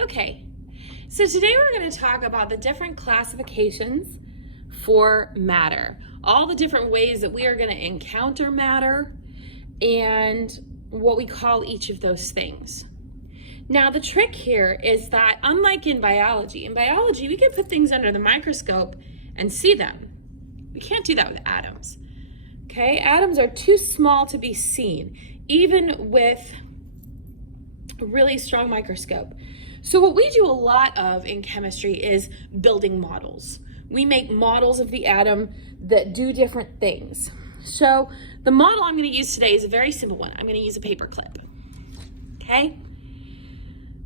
Okay, so today we're going to talk about the different classifications for matter, all the different ways that we are going to encounter matter and what we call each of those things. Now the trick here is that unlike in biology we can put things under the microscope and see them. We can't do that with atoms. Okay, atoms are too small to be seen, even with a really strong microscope. So what we do a lot of in chemistry is building models. We make models of the atom that do different things. So the model I'm going to use today is a very simple one. I'm going to use a paper clip. Okay?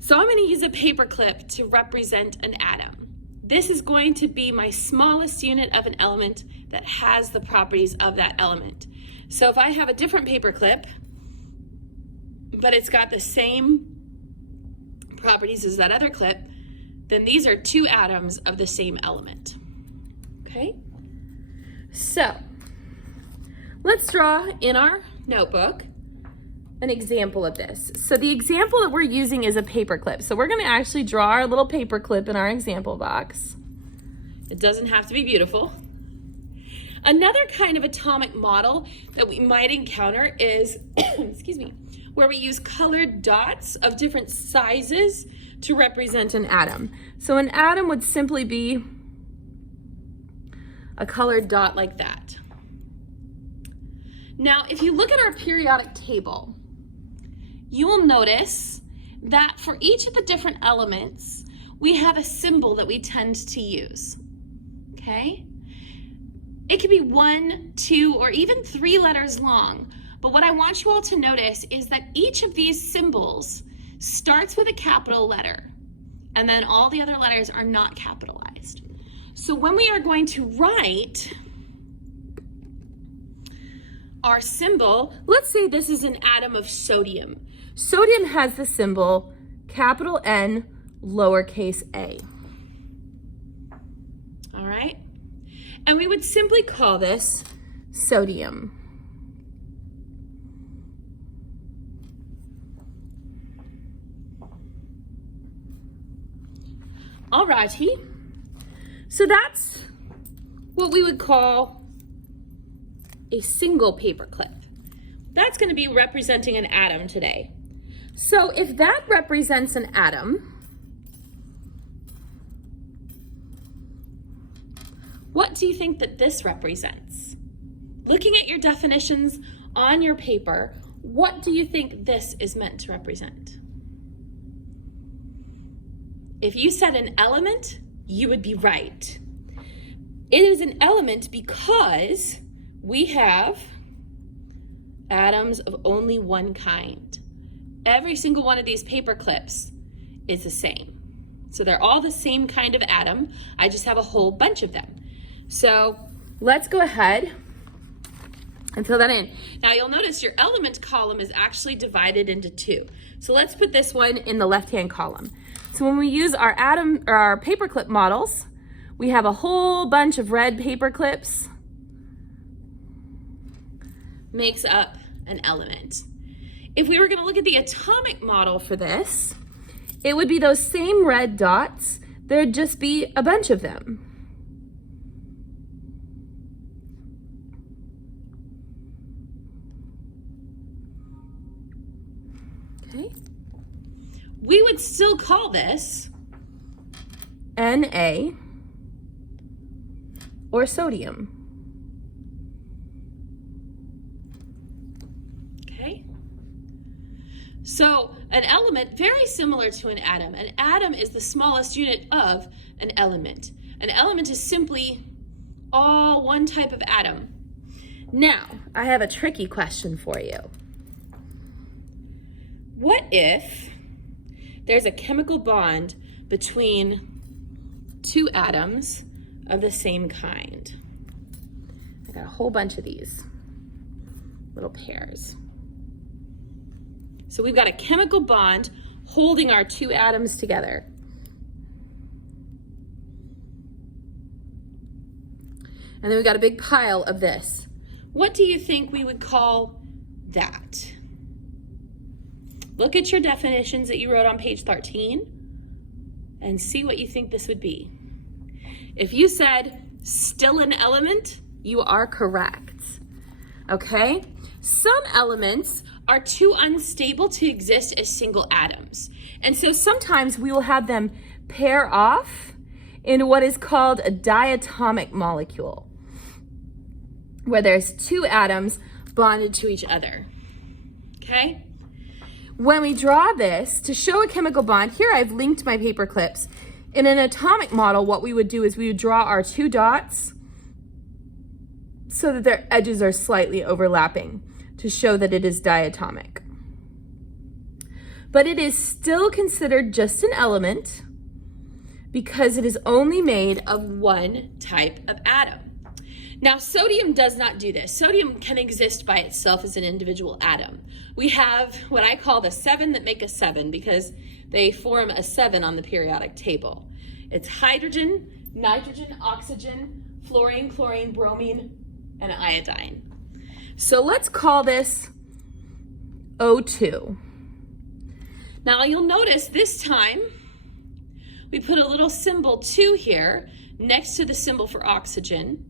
So I'm going to use a paper clip to represent an atom. This is going to be my smallest unit of an element that has the properties of that element. So if I have a different paper clip, but it's got the same properties as that other clip, then these are two atoms of the same element. Okay? So let's draw in our notebook an example of this. So the example that we're using is a paper clip. So we're going to actually draw our little paper clip in our example box. It doesn't have to be beautiful. Another kind of atomic model that we might encounter is, excuse me, where we use colored dots of different sizes to represent an atom. So an atom would simply be a colored dot like that. Now, if you look at our periodic table, you will notice that for each of the different elements, we have a symbol that we tend to use, okay? It could be 1, 2, or even 3 letters long, but what I want you all to notice is that each of these symbols starts with a capital letter, and then all the other letters are not capitalized. So when we are going to write our symbol, let's say this is an atom of sodium. Sodium has the symbol capital N, lowercase a. All right? And we would simply call this sodium. Alrighty. So that's what we would call a single paper clip. That's going to be representing an atom today. So if that represents an atom, what do you think that this represents? Looking at your definitions on your paper, what do you think this is meant to represent? If you said an element, you would be right. It is an element because we have atoms of only one kind. Every single one of these paper clips is the same. So they're all the same kind of atom. I just have a whole bunch of them. So let's go ahead and fill that in. Now you'll notice your element column is actually divided into 2. So let's put this one in the left-hand column. So when we use our atom or our paper clip models, we have a whole bunch of red paper clips makes up an element. If we were going to look at the atomic model for this, it would be those same red dots. There'd just be a bunch of them. Okay. We would still call this Na or sodium. Okay. So an element, very similar to an atom. An atom is the smallest unit of an element. An element is simply all one type of atom. Now, I have a tricky question for you. What if there's a chemical bond between two atoms of the same kind? I got a whole bunch of these little pairs. So we've got a chemical bond holding our two atoms together. And then we've got a big pile of this. What do you think we would call that? Look at your definitions that you wrote on page 13. and see what you think this would be. If you said still an element, you are correct. Okay? Some elements are too unstable to exist as single atoms. And so sometimes we will have them pair off into what is called a diatomic molecule, where there's two atoms bonded to each other. Okay? When we draw this to show a chemical bond, here I've linked my paper clips. In an atomic model, what we would do is we would draw our two dots so that their edges are slightly overlapping to show that it is diatomic. But it is still considered just an element because it is only made of one type of atom. Now, sodium does not do this. Sodium can exist by itself as an individual atom. We have what I call the 7 that make a 7 because they form a 7 on the periodic table. It's hydrogen, nitrogen, oxygen, fluorine, chlorine, bromine, and iodine. So let's call this O2. Now you'll notice this time we put a little symbol 2 here next to the symbol for oxygen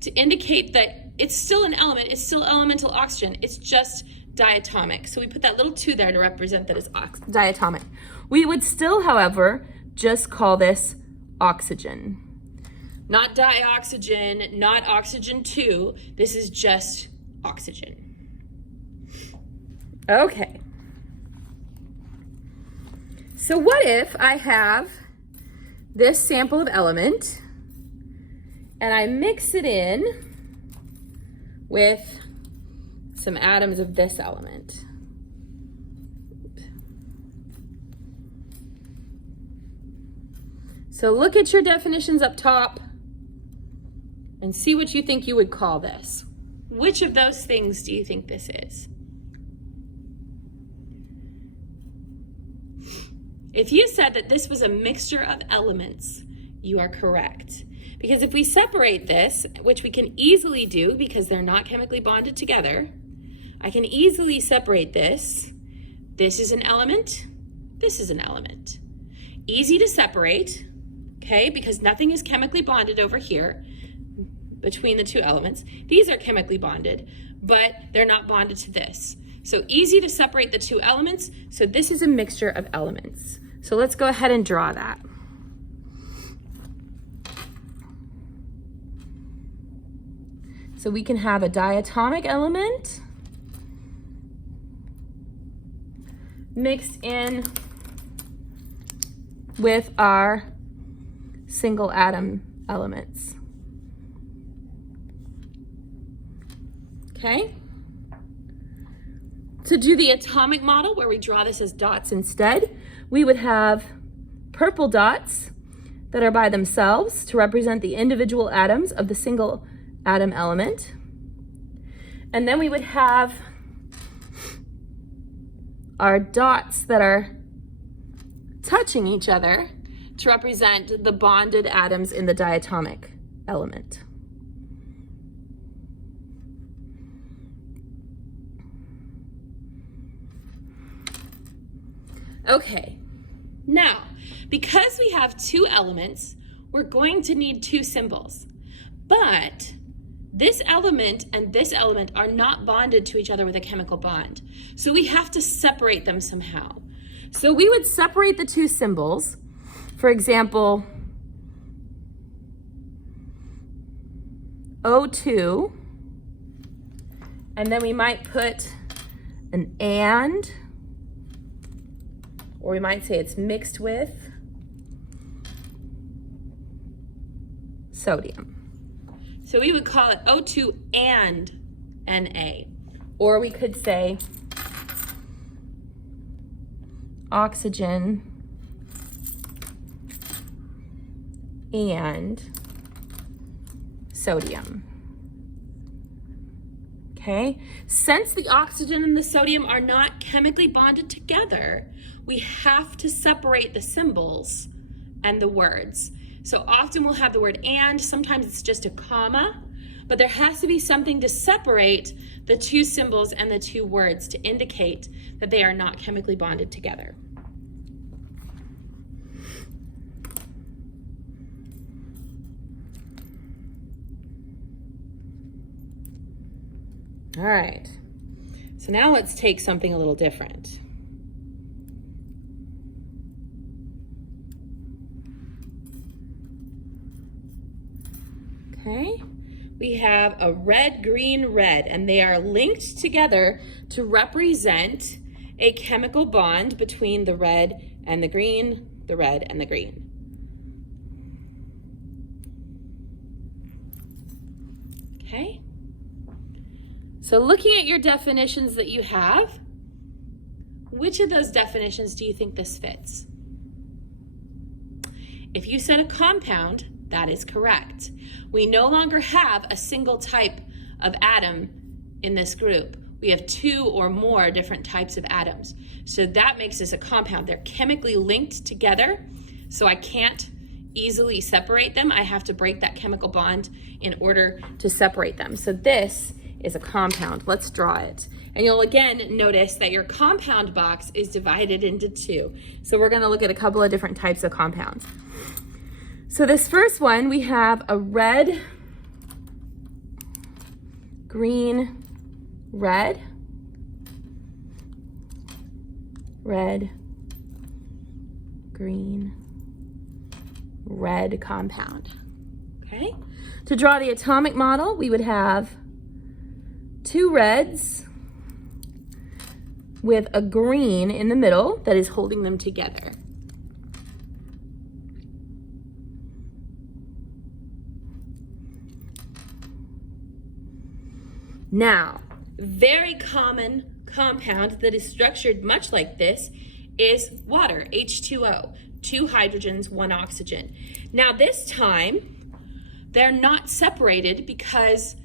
to indicate that it's still an element, it's still elemental oxygen, it's just diatomic. So we put that little 2 there to represent that it's diatomic. We would still, however, just call this oxygen. Not dioxygen, not oxygen 2, this is just oxygen. Okay. So what if I have this sample of element and I mix it in with some atoms of this element? So look at your definitions up top and see what you think you would call this. Which of those things do you think this is? If you said that this was a mixture of elements, you are correct. Because if we separate this, which we can easily do because they're not chemically bonded together, I can easily separate this. This is an element, this is an element. Easy to separate, okay, because nothing is chemically bonded over here between the two elements. These are chemically bonded, but they're not bonded to this. So easy to separate the two elements. So this is a mixture of elements. So let's go ahead and draw that. So we can have a diatomic element mixed in with our single atom elements. Okay? To do the atomic model, where we draw this as dots instead, we would have purple dots that are by themselves to represent the individual atoms of the single atom element. And then we would have our dots that are touching each other to represent the bonded atoms in the diatomic element. Okay, now, because we have two elements, we're going to need two symbols. But this element and this element are not bonded to each other with a chemical bond. So we have to separate them somehow. So we would separate the two symbols. For example, O2, and then we might put an and, or we might say it's mixed with sodium. So we would call it O2 and Na. Or we could say oxygen and sodium. Okay? Since the oxygen and the sodium are not chemically bonded together, we have to separate the symbols and the words. So often we'll have the word and, sometimes it's just a comma, but there has to be something to separate the two symbols and the two words to indicate that they are not chemically bonded together. All right, so now let's take something a little different. Okay, we have a red, green, red, and they are linked together to represent a chemical bond between the red and the green, the red and the green. Okay, so looking at your definitions that you have, which of those definitions do you think this fits? If you said a compound, that is correct. We no longer have a single type of atom in this group. We have two or more different types of atoms. So that makes this a compound. They're chemically linked together, so I can't easily separate them. I have to break that chemical bond in order to separate them. So this is a compound. Let's draw it. And you'll again notice that your compound box is divided into two. So we're gonna look at a couple of different types of compounds. So this first one, we have a red, green, red, red, green, red compound. Okay? To draw the atomic model, we would have two reds with a green in the middle that is holding them together. Now, very common compound that is structured much like this is water, H2O, 2 hydrogens, 1 oxygen. Now this time, they're not separated because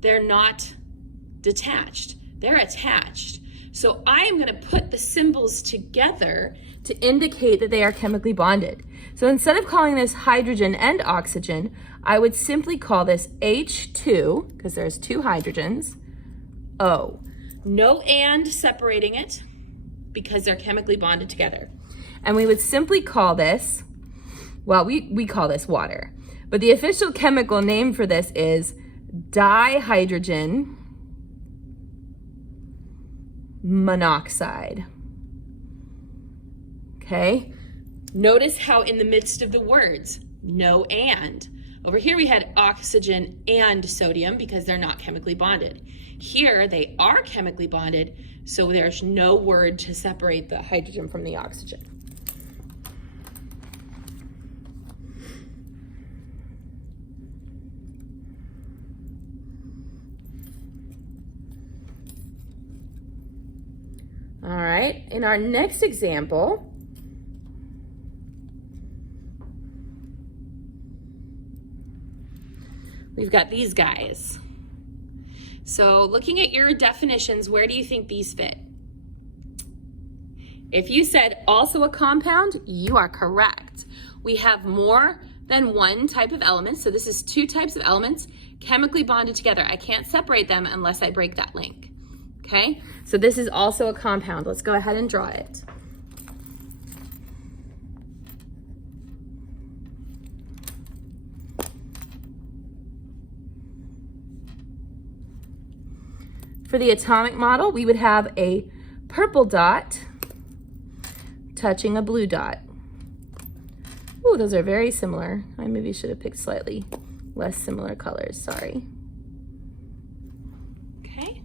they're not detached, they're attached. So I am gonna put the symbols together to indicate that they are chemically bonded. So instead of calling this hydrogen and oxygen, I would simply call this H2, because there's 2 hydrogens, O. No and separating it, because they're chemically bonded together. And we would simply call this, well, we call this water. But the official chemical name for this is dihydrogen monoxide. Okay? Notice how in the midst of the words, no and. Over here we had oxygen and sodium because they're not chemically bonded. Here they are chemically bonded, so there's no word to separate the hydrogen from the oxygen. All right, in our next example, we've got these guys. So looking at your definitions, where do you think these fit? If you said also a compound, you are correct. We have more than one type of element, so this is 2 types of elements chemically bonded together. I can't separate them unless I break that link. Okay, so this is also a compound. Let's go ahead and draw it. For the atomic model, we would have a purple dot touching a blue dot. Ooh, those are very similar. I maybe should have picked slightly less similar colors, sorry. Okay.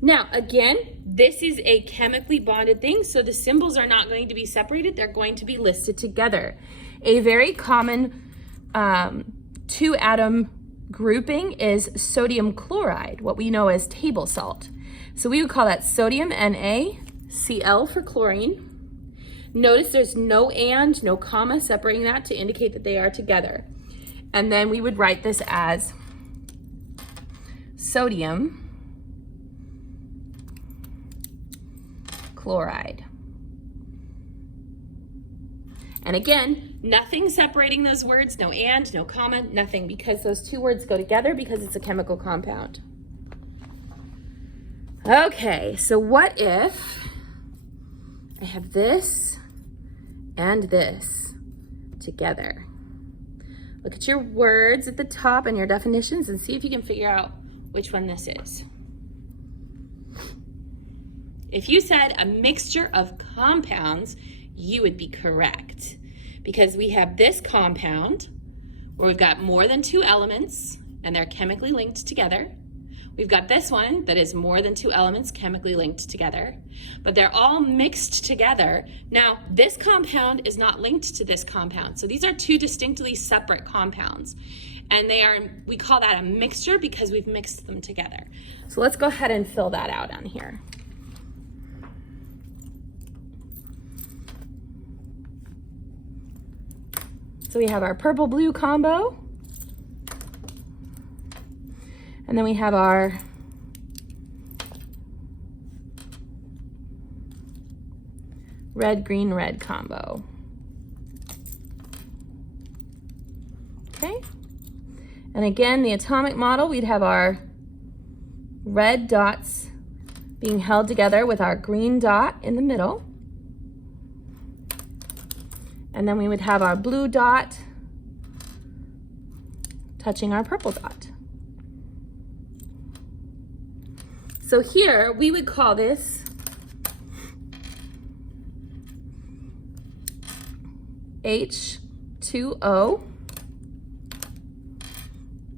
Now, again, this is a chemically bonded thing, so the symbols are not going to be separated. They're going to be listed together. A very common 2-atom grouping is sodium chloride, what we know as table salt. So we would call that sodium NaCl for chlorine. Notice there's no and, no comma separating that to indicate that they are together. And then we would write this as sodium chloride. And again, nothing separating those words, no and, no comma, nothing, because those 2 words go together because it's a chemical compound. Okay, so what if I have this and this together? Look at your words at the top and your definitions and see if you can figure out which one this is. If you said a mixture of compounds, you would be correct, because we have this compound where we've got more than 2 elements and they're chemically linked together. We've got this one that is more than 2 elements chemically linked together, but they're all mixed together. Now, this compound is not linked to this compound, so these are 2 distinctly separate compounds, and we call that a mixture because we've mixed them together. So let's go ahead and fill that out on here. So we have our purple-blue combo, and then we have our red-green-red combo. Okay, and again, the atomic model, we'd have our red dots being held together with our green dot in the middle. And then we would have our blue dot touching our purple dot. So here we would call this H2O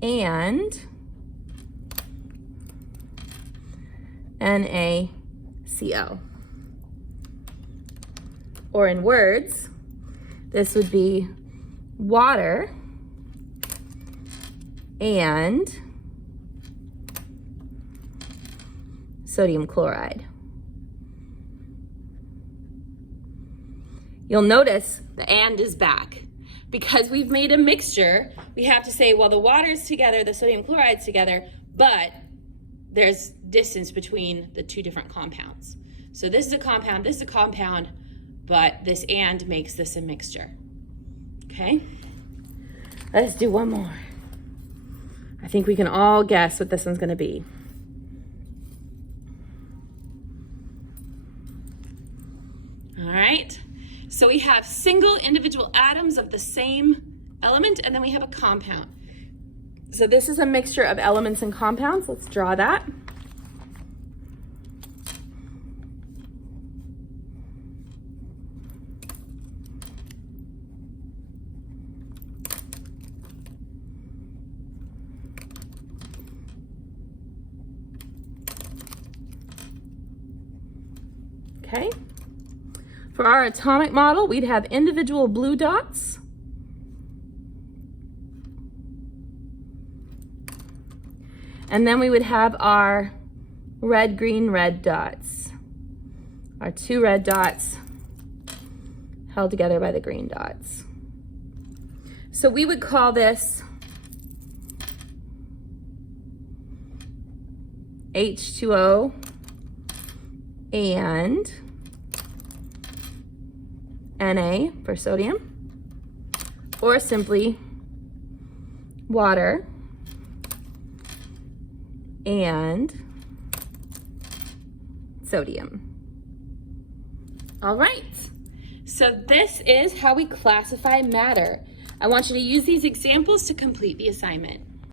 and NaCO. Or in words, this would be water and sodium chloride. You'll notice the and is back. Because we've made a mixture, we have to say, well, the water's together, the sodium chloride's together, but there's distance between the 2 different compounds. So this is a compound, this is a compound, but this and makes this a mixture. Okay? Let's do one more. I think we can all guess what this one's going to be. All right. So we have single individual atoms of the same element, and then we have a compound. So this is a mixture of elements and compounds. Let's draw that. Okay. For our atomic model, we'd have individual blue dots. And then we would have our red, green, red dots. Our 2 red dots held together by the green dots. So we would call this H2O and Na for sodium, or simply water and sodium. All right, so this is how we classify matter. I want you to use these examples to complete the assignment.